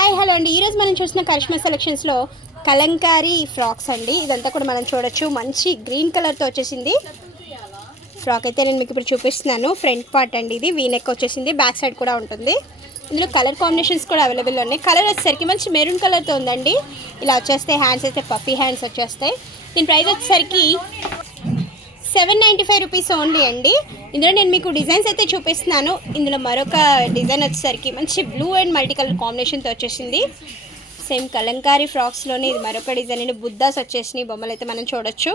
Hi hello అండి. ఈరోజు మనం చూసిన కరిష్మా సెలెక్షన్స్లో కలంకారీ ఫ్రాక్స్ అండి. ఇదంతా కూడా మనం చూడొచ్చు. మంచి గ్రీన్ కలర్తో వచ్చేసింది ఫ్రాక్ అయితే నేను మీకు ఇప్పుడు చూపిస్తున్నాను. ఫ్రంట్ పార్ట్ అండి, ఇది వీ నెక్ వచ్చేసింది, బ్యాక్ సైడ్ కూడా ఉంటుంది. ఇందులో కలర్ కాంబినేషన్స్ కూడా అవైలబుల్లో ఉన్నాయి. కలర్ వచ్చేసరికి మంచి మెరూన్ కలర్తో ఉందండి. ఇలా వచ్చేస్తే హ్యాండ్స్ అయితే పఫీ హ్యాండ్స్ వచ్చేస్తాయి. దీని ప్రైస్ వచ్చేసరికి 795 రూపీస్ ఓన్లీ అండి. ఇందులో నేను మీకు డిజైన్స్ అయితే చూపిస్తున్నాను. ఇందులో మరొక డిజైన్ వచ్చేసరికి మంచి బ్లూ అండ్ మల్టీ కలర్ కాంబినేషన్తో వచ్చేసింది. సేమ్ కలంకారీ ఫ్రాక్స్లోనే ఇది మరొక డిజైన్ అండి. బుద్ధాస్ వచ్చేసినాయి బొమ్మలు అయితే మనం చూడొచ్చు.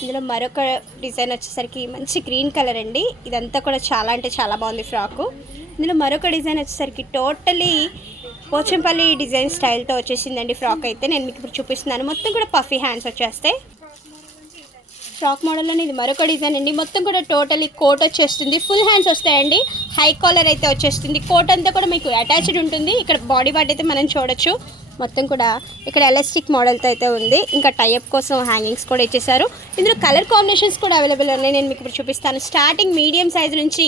ఇందులో మరొక డిజైన్ వచ్చేసరికి మంచి గ్రీన్ కలర్ అండి. ఇదంతా కూడా చాలా అంటే చాలా బాగుంది ఫ్రాకు. ఇందులో మరొక డిజైన్ వచ్చేసరికి టోటలీ పోచంపల్లి డిజైన్ స్టైల్తో వచ్చేసిందండి ఫ్రాక్ అయితే నేను మీకు ఇప్పుడు చూపిస్తున్నాను. మొత్తం కూడా పఫీ హ్యాండ్స్ వచ్చేస్తాయి. ఫ్రాక్ మోడల్లోనే ఇది మరొక డిజైన్ అండి. మొత్తం కూడా టోటలీ కోట్ వచ్చేస్తుంది, ఫుల్ హ్యాండ్స్ వస్తాయండి, హై కాలర్ అయితే వచ్చేస్తుంది. కోట్ అంతా కూడా మీకు అటాచ్డ్ ఉంటుంది. ఇక్కడ బాడీ పార్ట్ అయితే మనం చూడొచ్చు. మొత్తం కూడా ఇక్కడ ఎలాస్టిక్ మోడల్తో అయితే ఉంది. ఇంకా టైఅప్ కోసం హ్యాంగింగ్స్ కూడా ఇచ్చేసారు. ఇందులో కలర్ కాంబినేషన్స్ కూడా అవైలబుల్ ఉన్నాయి. నేను మీకు ఇప్పుడు చూపిస్తాను. స్టార్టింగ్ మీడియం సైజ్ నుంచి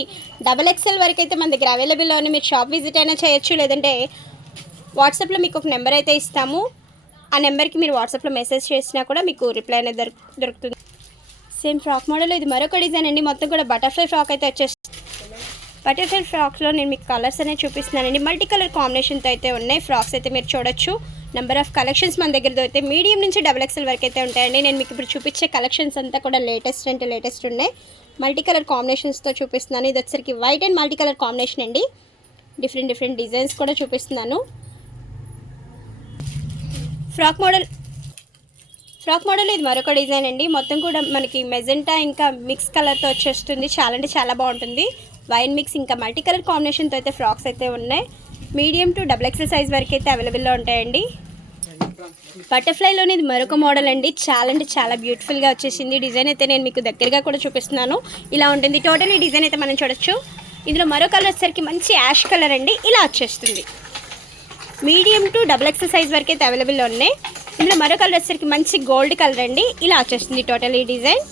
XXL వరకు అయితే మన దగ్గర అవైలబుల్లో ఉన్నాయి. మీరు షాప్ విజిట్ అయినా చేయొచ్చు, లేదంటే వాట్సాప్లో మీకు ఒక నెంబర్ అయితే ఇస్తాము. ఆ నెంబర్కి మీరు వాట్సాప్లో మెసేజ్ చేసినా కూడా మీకు రిప్లై అనేది దొరుకుతుంది. సేమ్ ఫ్రాక్ మోడల్ ఇది మరొక డిజైన్ అండి. మొత్తం కూడా బటర్ఫ్లై ఫ్రాక్ అయితే వచ్చేస్తుంది. బటర్ఫ్లై ఫ్రాక్స్లో నేను మీకు కలర్స్ అనేవి చూపిస్తున్నానండి. మల్టీ కలర్ కాంబినేషన్తో అయితే ఉన్నాయి. ఫ్రాక్స్ అయితే మీరు చూడొచ్చు. నెంబర్ ఆఫ్ కలెక్షన్స్ మన దగ్గర అయితే మీడియం నుంచి XXL వరకు అయితే ఉంటాయండి. నేను మీకు ఇప్పుడు చూపించే కలెక్షన్స్ అంతా కూడా లేటెస్ట్ ఉన్నాయి. మల్టీ కలర్ కాంబినేషన్స్తో చూపిస్తున్నాను. ఇది వచ్చరికి white and multi colour combination అండి. డిఫరెంట్ డిజైన్స్ కూడా చూపిస్తున్నాను. ఫ్రాక్ మోడల్ ఇది మరొక డిజైన్ అండి. మొత్తం కూడా మనకి మెజెంటా ఇంకా మిక్స్ కలర్తో వచ్చేస్తుంది. చాలా అంటే చాలా బాగుంటుంది. వైన్ మిక్స్ ఇంకా మల్టీ కలర్ కాంబినేషన్తో అయితే ఫ్రాక్స్ అయితే ఉన్నాయి. మీడియం టు XXL సైజ్ వరకు అయితే అవైలబుల్లో ఉంటాయండి. బటర్ఫ్లైలోని ఇది మరొక మోడల్ అండి. చాలా అంటే చాలా బ్యూటిఫుల్గా వచ్చేసింది. డిజైన్ అయితే నేను మీకు దగ్గరగా కూడా చూపిస్తున్నాను. ఇలా ఉంటుంది టోటల్ ఈ డిజైన్ అయితే మనం చూడొచ్చు. ఇందులో మరో కలర్ వచ్చేసరికి మంచి యాష్ కలర్ అండి. ఇలా వచ్చేస్తుంది. మీడియం టు XXL సైజ్ వరకు అయితే అవైలబుల్లో ఉన్నాయి. ఇందులో మరో కలర్ వచ్చేసరికి మంచి గోల్డ్ కలర్ అండి. ఇలా వచ్చేస్తుంది టోటల్ ఈ డిజైన్.